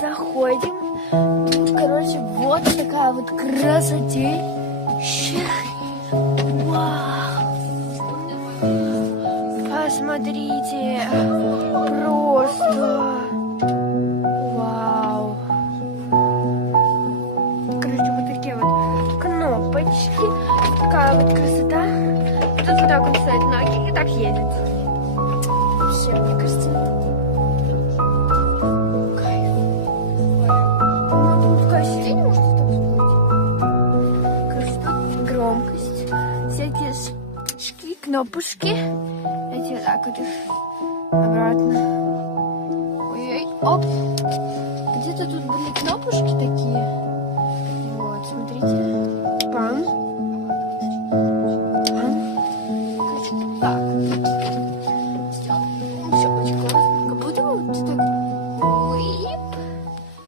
Заходим. Тут, короче, вот такая вот красотень. Вау! Посмотрите, просто вау! Короче, вот такие вот кнопочки, такая вот красота. Тут вот так вот ставить ноги и так едет. Вообще, мне кажется, кайф. Ну, тут такая сиденье, может, так сказать. Короче, тут громкость, всякие штучки, кнопочки. Эти вот так вот их обратно. Ой-ой, оп. Где-то тут были кнопочки такие. Вот, смотрите. Пам.